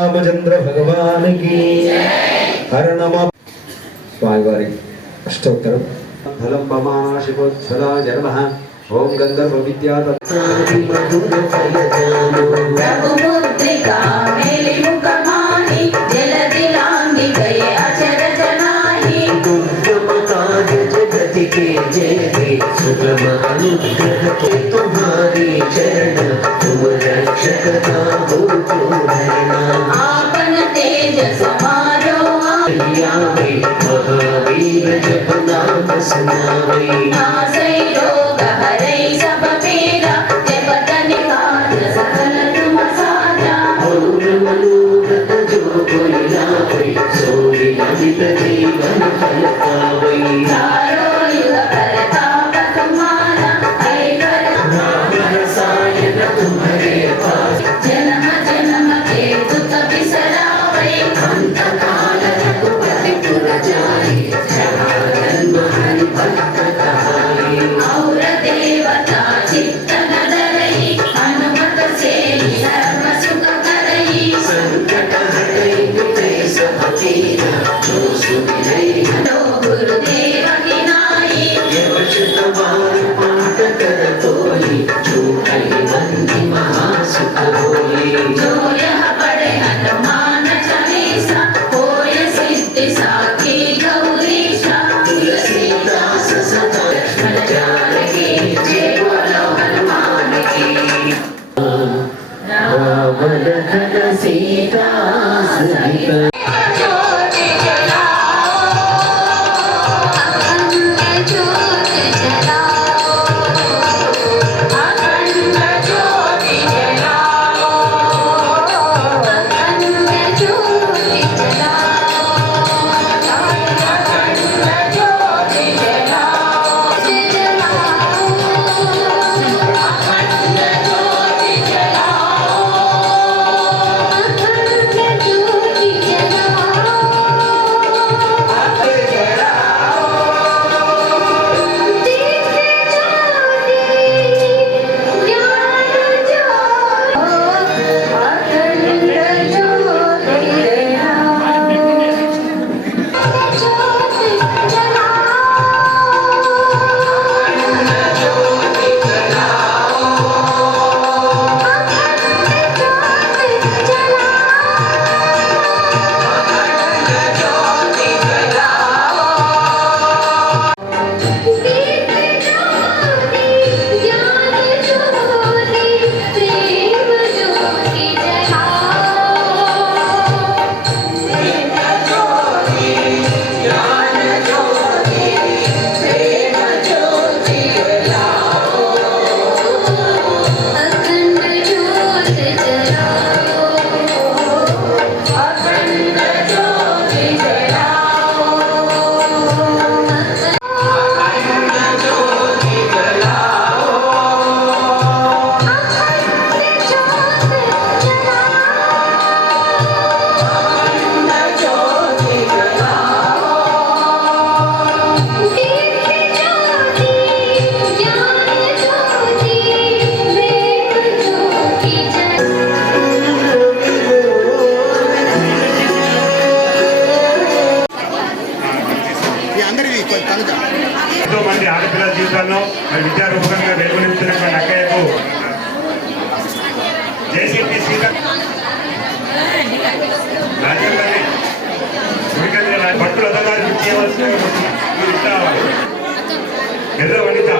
रामचंद्र भगवान की हर नमः। स्वामिवारी अष्टोत्तरम फलं पमाशिपोत्सदाय नमः। ओम गंधर्व विद्या तुम्हारी चरण तुम रक्षकता हो आपन तेज समारो महावीर जप नाम सुनावे नासै रोग हरै सब पीरा जपत निकाल सकल तुम साजा और मनोरथ जो कोई लावे सोई अमित जीवन फल पावे चारो युग करताप तुम्हारा ऐकर नाम रसायन तुम्हारे पास जन्म जन्म के दुख बिसरावे अंत काल रघुपति पुर जाए जहाँ जन्म हरि भक्त कहाए और देवता चित्त न डरई हनुमत से सर्व सुख करई संकट हटई मिटई सब पीरा जो सुमिरै गुरुदेव की नाई यवशत बार पाठ कर तोई छूटई बंदी महासुख होई जो यह पढ़े हनुमान चालीसा होय सिद्धि साखी गौरीशा तुलसीदास सदा लक्ष्मण जानकी जय बोलो हनुमान की राम लखन सीता सहित ఎంతో మంది ఆడపిల్లల జీవితాల్లో విద్యారూపకంగా వెలుగునిస్తున్నటువంటి అక్కయ్యకు జేసీపీ సీత భక్తులు అదగారు ఎర్ర వనిత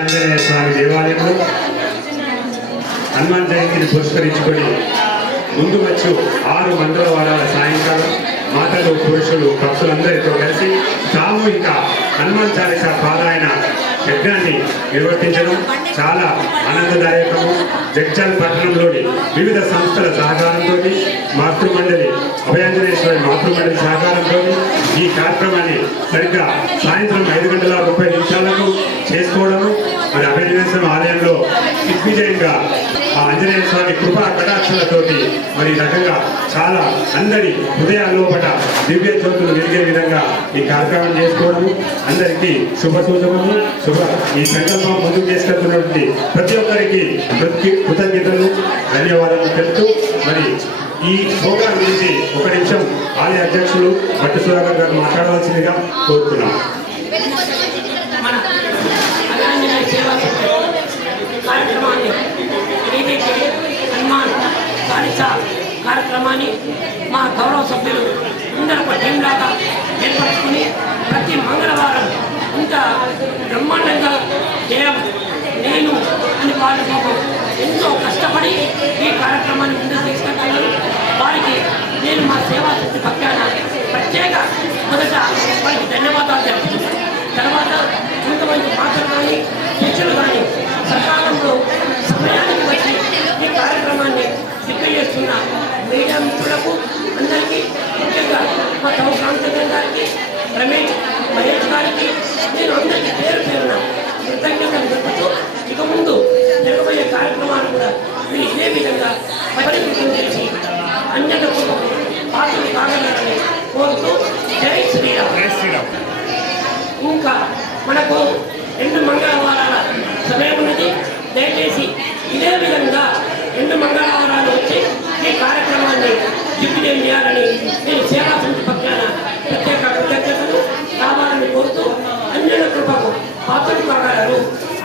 ఆంజనేయ స్వామి దేవాలయంలో హనుమాన్ జయంతిని పురస్కరించుకొని ముందు వచ్చు 6 మంగళవారాల సాయంకాలం మాతలు పురుషులు భక్తులందరితో కలిసి సామూహిక హనుమాన్ చాలీసా పారాయణ యజ్ఞాన్ని నిర్వర్తించడం చాలా ఆనందదాయకము. జగ్జాల్ పట్టణంలోని వివిధ సంస్థల సహకారంతో మాతృమండలి అభయాంజనేశ్వరి మాతృమండలి సహకారంతో ఈ కార్యక్రమాన్ని సరిగ్గా సాయంత్రం 5:30 చేసుకోవడము మరి అభయాంజనేయ వినాయక ఆలయంలో దిగ్విజయంగా ఆ ఆంజనేయ స్వామి కృపా కటాక్షలతోటి మరి ఈ రకంగా చాలా అందరి హృదయాల్లోపట దివ్య జ్యోతులు వెలిగే విధంగా ఈ కార్యక్రమం చేసుకోవడము అందరికీ శుభ సూచకము ఈ సంకల్పం ముందుకు చేసుకెళ్తున్నటువంటి ప్రతి ఒక్కరికి కృతజ్ఞతలు ధన్యవాదాలు తెలుపుతూ మరి ఈ ప్రోగ్రాం గురించి ఒక నిమిషం ఆలయ అధ్యక్షులు భట్టు సుధాకర్ గారు మాట్లాడవలసిందిగా కోరుతున్నాం. మన అనాంజనేయ సేవా కార్యక్రమాన్ని ఏదైతే హనుమాన్ చాలీసా కార్యక్రమాన్ని మా గౌరవ సభ్యులు అందరూ ఒక టీంలాగా ఏర్పరచుకుని ప్రతి మంగళవారం ఇంత బ్రహ్మాండంగా చేయడం నేను అని వాళ్ళ పాపం ఎంతో కష్టపడి ఈ కార్యక్రమాన్ని ముందుకు తీసుకెళ్తున్నారు. వారికి నేను మా సేవా శక్తి పక్షాన ప్రత్యేక మొదట వారికి ధన్యవాదాలు తెలుపుతున్నాను. తర్వాత కొంతమంది మాటలు కానీ శిక్షలు కానీ సకాలంలో సమయానికి వచ్చి ఈ కార్యక్రమాన్ని దిగ్గజేస్తున్న మీడియా మిత్రులకు అందరికీ ముఖ్యంగా మా తమ కాంతగన్ గారికి రమేష్ మహేష్ గారికి నేను అందరికీ పేరు పేరున కృతజ్ఞతలు చెబుతూ ఇక ముందు జరగబోయే కార్యక్రమాలు కూడా మీరు ఇదే విధంగా పరిపరికృతం చేసి అన్యతకు పాత్రలు కాగలరని కోరుతూ జై శ్రీరామ్. ఇంకా మనకు